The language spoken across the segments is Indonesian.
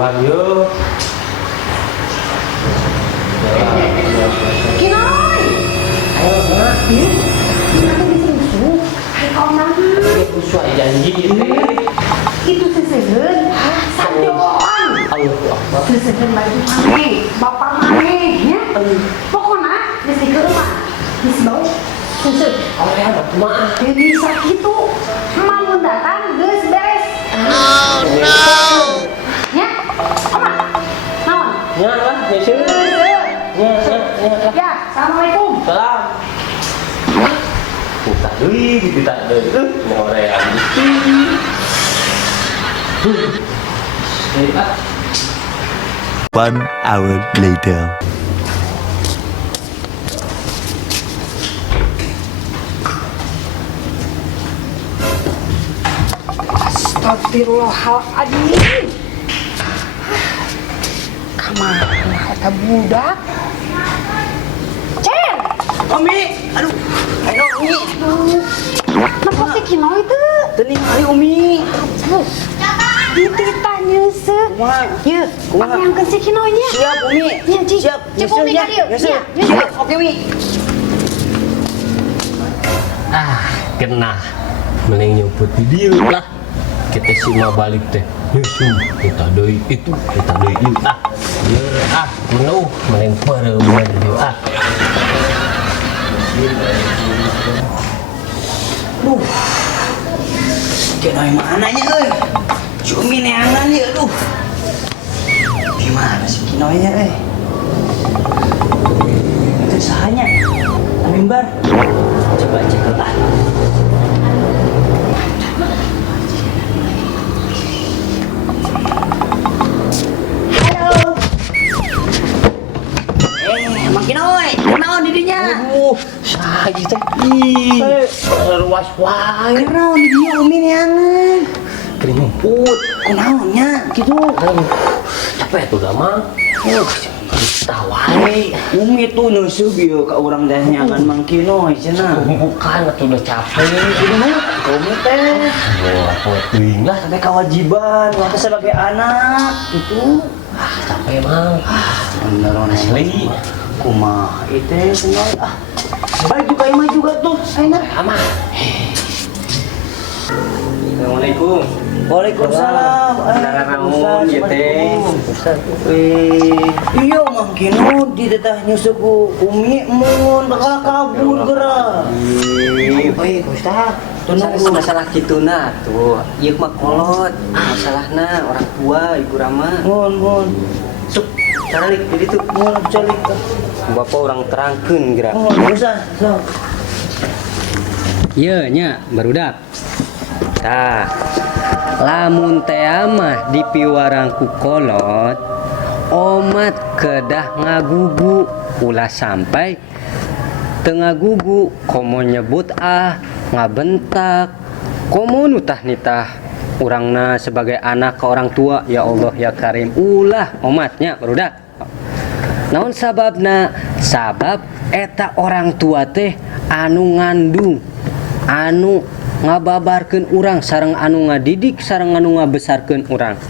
Tuhan yo. Kinoy. Ayo nak. Kau mana? Sesuai janji Itu sesegen. Sajon. Allah Akbar. Sesegen baju mana? Bapak mana? Ya. Pokoknya mesti ke rumah. Mesti bau. Seseg. Oh ya, maaf. Ya bisa gitu. Mau datang geus beres. Ya. Oma. Naon? Ya lah, nyusul. Ya. Ya, assalamualaikum. Salam. Kita deui, kita deui. Morean. One hour later. Astagfirullahaladzim. Kamana eta budak? Cen! Umi, aduh, ayo Umi, Napa sih Kinoy teh? tening ayo Umi. Itu tanya se. Kumaha? Ye, Kumaha? panggilkeun si Kinoy nya. Siap Umi. Ya, Ci. Siap. Cek Nyusul Umi ya. ka dieu. Nyusul. Ya, nyusul. Siap. Oke Umi. Kena. Mending nyumput di dieu lah. Kita sima balik teh. Nyusul. Kita deui itu, kita deui ieu ah. Biar meneuh mending pereuman dieu ah. Kenoy mana nya euy? Si Umi neangan ya aduh. Gimana sih Kenoy nya euy? Itu sahanya. Mimbar. Coba cek lah. Halo. Mang Kenoy, kenaon di dinya? Aduh, saha teh. Ih, ruas wae. Kenaon di dinya Umi neangan? Kering ngumput. Kunaonnya gitu? Aduh, capek tuh dah mah. Kita wae. Umi tuh nusuk ya ke orang teh nyangan Mang Kenoy cenah. Bukan atuh udah capek. Umi teh Wah, poet teuing lah. sampai kewajiban waktu sebagai anak gitu. Capek mang. Bener Asli. kumaha itu Kenoy baju kayak mah juga tuh enak. Aman. Assalamualaikum. Waalaikumsalam. Naon ieu teh? Iya Mang Kenoy di teteh nyusuk ku Umi mun bakal kabur geura. Ustaz, Masalah kituna tuh, ieu mah kolot. Masalahna orang tua ibu Rama. mun Sok, caralik jadi tuh. mun calik. Bapak orang terangkeun geura. Ustaz, sok. Ieu nya barudak. Tah. Lamun teh mah dipiwarang ku kolot, omat kedah ngagugu ulah sampai tengah gugu komo nyebut ngabentak komo nutah nitah urangna sebagai anak ke orang tua ya Allah ya Karim ulah omatnya barudak. Naon sababna? Sabab eta orang tua teh anu ngandung anu ngababarkeun urang sareng anu ngadidik sareng anu ngabesarkeun urang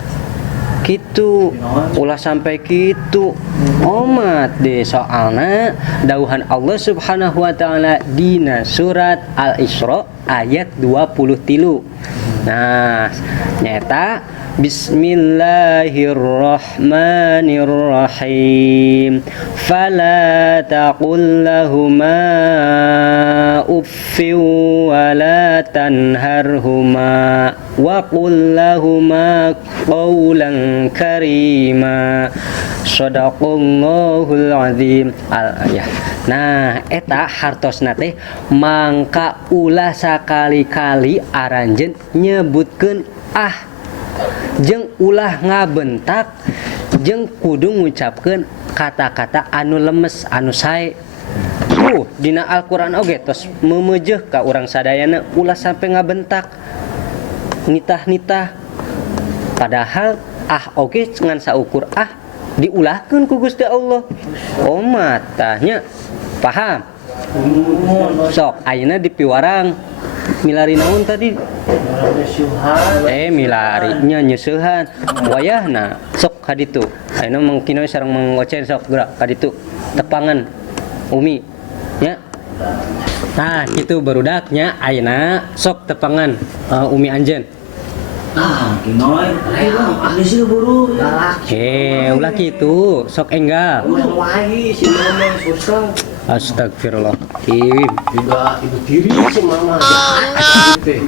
kitu ulah sampai kitu omat deh soalna dauhan Allah Subhanahu wa taala dina surat Al-Isra ayat 23. Nah nyata Bismillahirrahmanirrahim. Fala taqul lahuma uffin wa la tanharhuma wa qul lahuma qawlan karima. Shadaqallahul azim. Al-ayah. Nah, eta hartosna teh mangka ulah sakali-kali aranjeun nyebutkeun jeung ulah ngabentak jeung kudu ngucapkeun kata-kata anu lemes anu sae. Dina Al-Qur'an oge tos memejeh ka urang sadayana ulah sampai ngabentak nitah-nitah padahal oge ngan saukur diulahkeun ku Gusti Allah. Omat tahnya paham sok ayeuna dipiwarang milari naon tadi? Milarinya nyeusehan. Wayahna sok kaditu. Ayeuna mangkinoy sareng mangocen sok gerak kaditu. Tepangan Umi nya. Nah, kitu barudaknya ayeuna sok tepangan Umi Anjen. Kinoy, ini sih buru. Ulah kitu, sok enggal. Wahi, si mama susah. Astagfirullahaladzim. Juga ibu tiri si mama. Gitu.